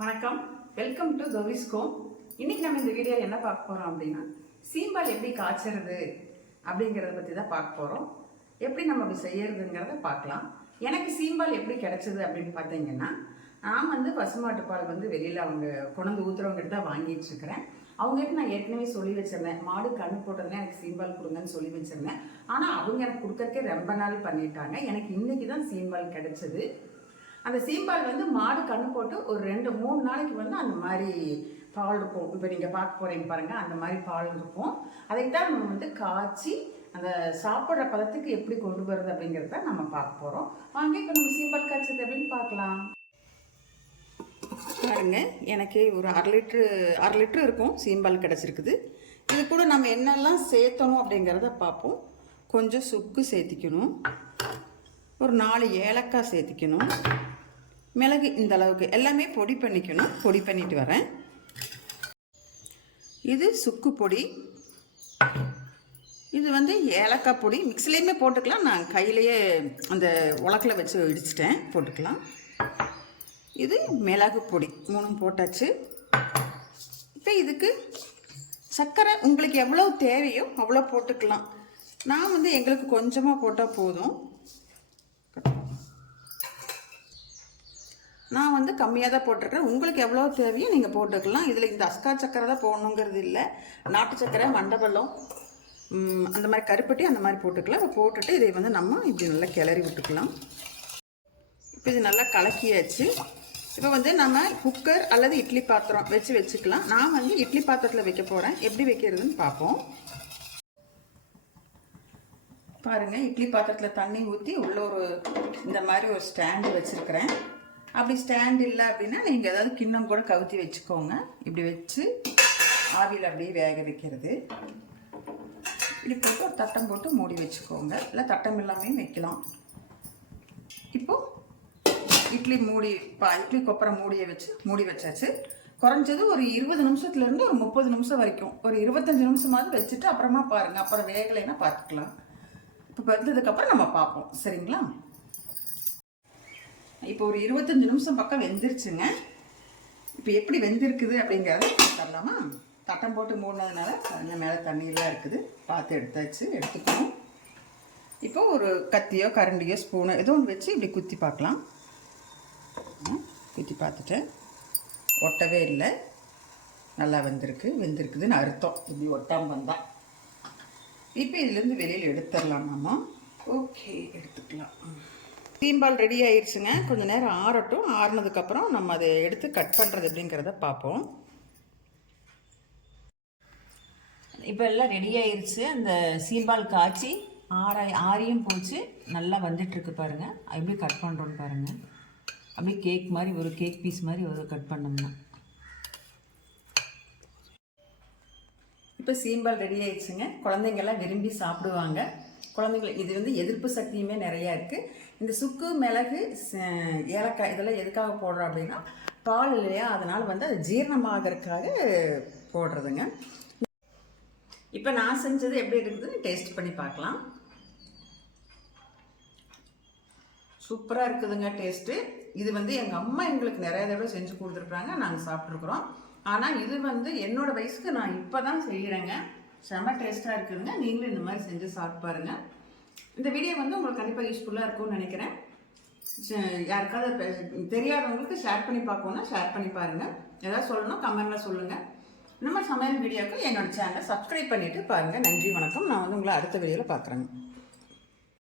வணக்கம். Welcome to கவிஸ்கோம் இன்னைக்கு நம்ம இந்த வீடியோ என்ன பார்க்க போறோம் அப்படின்னா சீம்பால் எப்படி காய்ச்சறது அப்படிங்கிறத பற்றி தான் பார்க்க போகிறோம் எப்படி நம்ம அப்படி செய்யறதுங்கிறத பார்க்கலாம். எனக்கு சீம்பால் எப்படி கிடைச்சது அப்படின்னு பார்த்தீங்கன்னா நான் வந்து பசுமாட்டு பால் வந்து வெளியில் அவங்க கொண்டு ஊத்துறவங்ககிட்ட தான் வாங்கிட்டு இருக்கிறேன். அவங்ககிட்ட நான் ஏற்கனவே சொல்லி வச்சிருந்தேன். மாடு கண்ணு போட்டதுன்னா எனக்கு சீம்பால் கொடுங்கன்னு சொல்லி வச்சிருந்தேன். ஆனால் அவங்க எனக்கு கொடுக்கறக்கே ரொம்ப நாள் பண்ணிட்டாங்க. எனக்கு இன்னைக்கு தான் சீம்பால் கிடைச்சது. அந்த சீம்பால் வந்து மாடு கண்ணு போட்டு ஒரு ரெண்டு மூணு நாளைக்கு வந்து அந்த மாதிரி பால் இருக்கும். இப்போ நீங்கள் பார்க்க போகிறீங்க பாருங்கள் அந்த மாதிரி பால் இருக்கும். அதைத்தான் தான் நம்ம வந்து காய்ச்சி அந்த சாப்பிட்ற பதத்துக்கு எப்படி கொண்டு வருது அப்படிங்கிறத நம்ம பார்க்க போகிறோம் வாங்க இப்போ நம்ம சீம்பால் காய்ச்சது அப்படின்னு பார்க்கலாம். பாருங்க எனக்கு ஒரு அரை லிட்ரு அரை லிட்ரு இருக்கும் சீம்பால் கிடச்சிருக்குது. இது கூட நம்ம என்னெல்லாம் சேர்த்தணும் அப்படிங்கிறத பார்ப்போம். கொஞ்சம் சுக்கு சேர்த்திக்கணும். ஒரு நாலு ஏலக்காய் சேர்த்திக்கணும். மிளகு இந்த அளவுக்கு எல்லாமே பொடி பண்ணிக்கணும். பொடி பண்ணிட்டு வரேன். இது சுக்கு பொடி. இது வந்து ஏலக்காய் பொடி. மிக்சிலையுமே போட்டுக்கலாம். நான் கையிலையே அந்த உலக்கில் வச்சு இடிச்சிட்டேன். போட்டுக்கலாம். இது மிளகு பொடி. மூணும் போட்டாச்சு. இப்போ இதுக்கு சர்க்கரை உங்களுக்கு எவ்வளோ தேவையோ அவ்வளோ போட்டுக்கலாம். நான் வந்து எங்களுக்கு கொஞ்சமாக போட்டால் போதும். நான் வந்து கம்மியாக தான் போட்டிருக்கேன். உங்களுக்கு எவ்வளோ தேவையோ நீங்கள் போட்டுக்கலாம். இதில் இந்த அஸ்கா சக்கரை தான் போடணுங்கிறது இல்லை. நாட்டு சக்கரை மண்டபலம் அந்த மாதிரி கருப்பட்டி அந்த மாதிரி போட்டுக்கலாம். இப்போ போட்டுட்டு இதை வந்து நம்ம இப்படி நல்லா கிளறி விட்டுக்கலாம். இப்போ இது நல்லா கலக்கியாச்சு. இப்போ வந்து நம்ம குக்கர் அல்லது இட்லி பாத்திரம் வச்சு வச்சுக்கலாம். நான் வந்து இட்லி பாத்திரத்தில் வைக்க போகிறேன் எப்படி வைக்கிறதுன்னு பார்ப்போம். பாருங்கள் இட்லி பாத்திரத்தில் தண்ணி ஊற்றி உள்ள ஒரு இந்த மாதிரி ஒரு ஸ்டாண்டு வச்சுருக்கிறேன். அப்படி ஸ்டாண்ட் இல்லை அப்படின்னா நீங்கள் ஏதாவது கிண்ணம் கூட கவுத்தி வச்சுக்கோங்க. இப்படி வச்சு ஆவியில் அப்படியே வேக வைக்கிறது. இப்படி போட்டு ஒரு தட்டம் போட்டு மூடி வச்சுக்கோங்க. இல்லை தட்டம் இல்லாமையும் வைக்கலாம். இப்போது இட்லி மூடி பா இட்லி கொப்பரை மூடியை வச்சு மூடி வச்சாச்சு. குறைஞ்சது ஒரு இருபது நிமிஷத்துலேருந்து ஒரு முப்பது நிமிஷம் வரைக்கும். ஒரு இருபத்தஞ்சி நிமிஷமாவது வச்சுட்டு அப்புறமா பாருங்கள் அப்புறம் வேகலைன்னா பார்த்துக்கலாம். இப்போ வந்ததுக்கப்புறம் நம்ம பார்ப்போம். சரிங்களா? இப்போ ஒரு இருபத்தஞ்சி நிமிஷம் பக்கம் வெந்துருச்சுங்க. இப்போ எப்படி வெந்திருக்குது அப்படிங்கிறத தரலாமா தட்டம் போட்டு மூடினதுனால அந்த மேலே தண்ணியெல்லாம் இருக்குது. பார்த்து எடுத்தாச்சு எடுத்துக்கணும் இப்போ ஒரு கத்தியோ கரண்டியோ ஸ்பூனோ ஏதோ ஒன்று வச்சு இப்படி குத்தி பார்க்கலாம். ம், குத்தி பார்த்துட்டேன் ஒட்டவே இல்லை. நல்லா வெந்திருக்கு. வெந்திருக்குதுன்னு அர்த்தம். இப்படி ஒட்டாமல் வந்தால் இப்போ இதுலேருந்து வெளியில் எடுத்துடலாம் நாம ஓகே எடுத்துக்கலாம். தீம்பால் ரெடி ஆயிடுச்சுங்க கொஞ்சம் நேரம் ஆறட்டும். ஆறுனதுக்கப்புறம் நம்ம அதை எடுத்து கட் பண்ணுறது எப்படிங்கிறத பார்ப்போம். இப்போ எல்லாம் ரெடி ஆயிருச்சு. அந்த சீம்பால் காய்ச்சி ஆற ஆரியும் போச்சு. நல்லா வந்துட்டுருக்கு பாருங்க. எப்படி கட் பண்ணுறோன்னு பாருங்க. அப்படியே கேக் மாதிரி ஒரு கேக் பீஸ் மாதிரி ஒரு கட் பண்ணோம்னா. இப்போ சீம்பால் ரெடி ஆயிடுச்சுங்க குழந்தைங்கெல்லாம் விரும்பி சாப்பிடுவாங்க. குழந்தைங்களுக்கு இது வந்து எதிர்ப்பு சக்தியுமே நிறையா இருக்குது இந்த சுக்கு மிளகு ச- ஏலக்காய் இதெல்லாம் எதுக்காக போடுறோம் அப்படின்னா பால் இல்லையா? அதனால் வந்து அது ஜீரணமாகறதுக்காக போடுறதுங்க. இப்போ நான் செஞ்சது எப்படி இருக்குதுன்னு டேஸ்ட் பண்ணி பார்க்கலாம். சூப்பராக இருக்குதுங்க டேஸ்ட்டு. இது வந்து எங்கள் அம்மா எங்களுக்கு நிறைய தடவை செஞ்சு கொடுத்துருக்குறாங்க. நாங்கள் சாப்பிட்ருக்குறோம் ஆனால் இது வந்து என்னோடய வயசுக்கு நான் இப்போ தான் செய்கிறேங்க செம டேஸ்ட்டாக இருக்குதுங்க. நீங்களும் இந்த மாதிரி செஞ்சு சாப்பிட்டு பாருங்கள் இந்த வீடியோ வந்து உங்களுக்கு கண்டிப்பாக யூஸ்ஃபுல்லாக இருக்கும்னு நினைக்கிறேன். யாருக்காவது பெ- தெரியாதவங்களுக்கு ஷேர் பண்ணி பார்க்கணும்னா ஷேர் பண்ணி பாருங்கள் ஏதாவது சொல்லணும் கமெண்ட்டில் சொல்லுங்கள் இந்த மாதிரி சமையல் வீடியோக்கு என்னோட சேனலை சப்ஸ்கிரைப் பண்ணிவிட்டு பாருங்கள் நன்றி வணக்கம். நான் வந்து உங்களை அடுத்த வீடியோவில் பார்க்குறேங்க.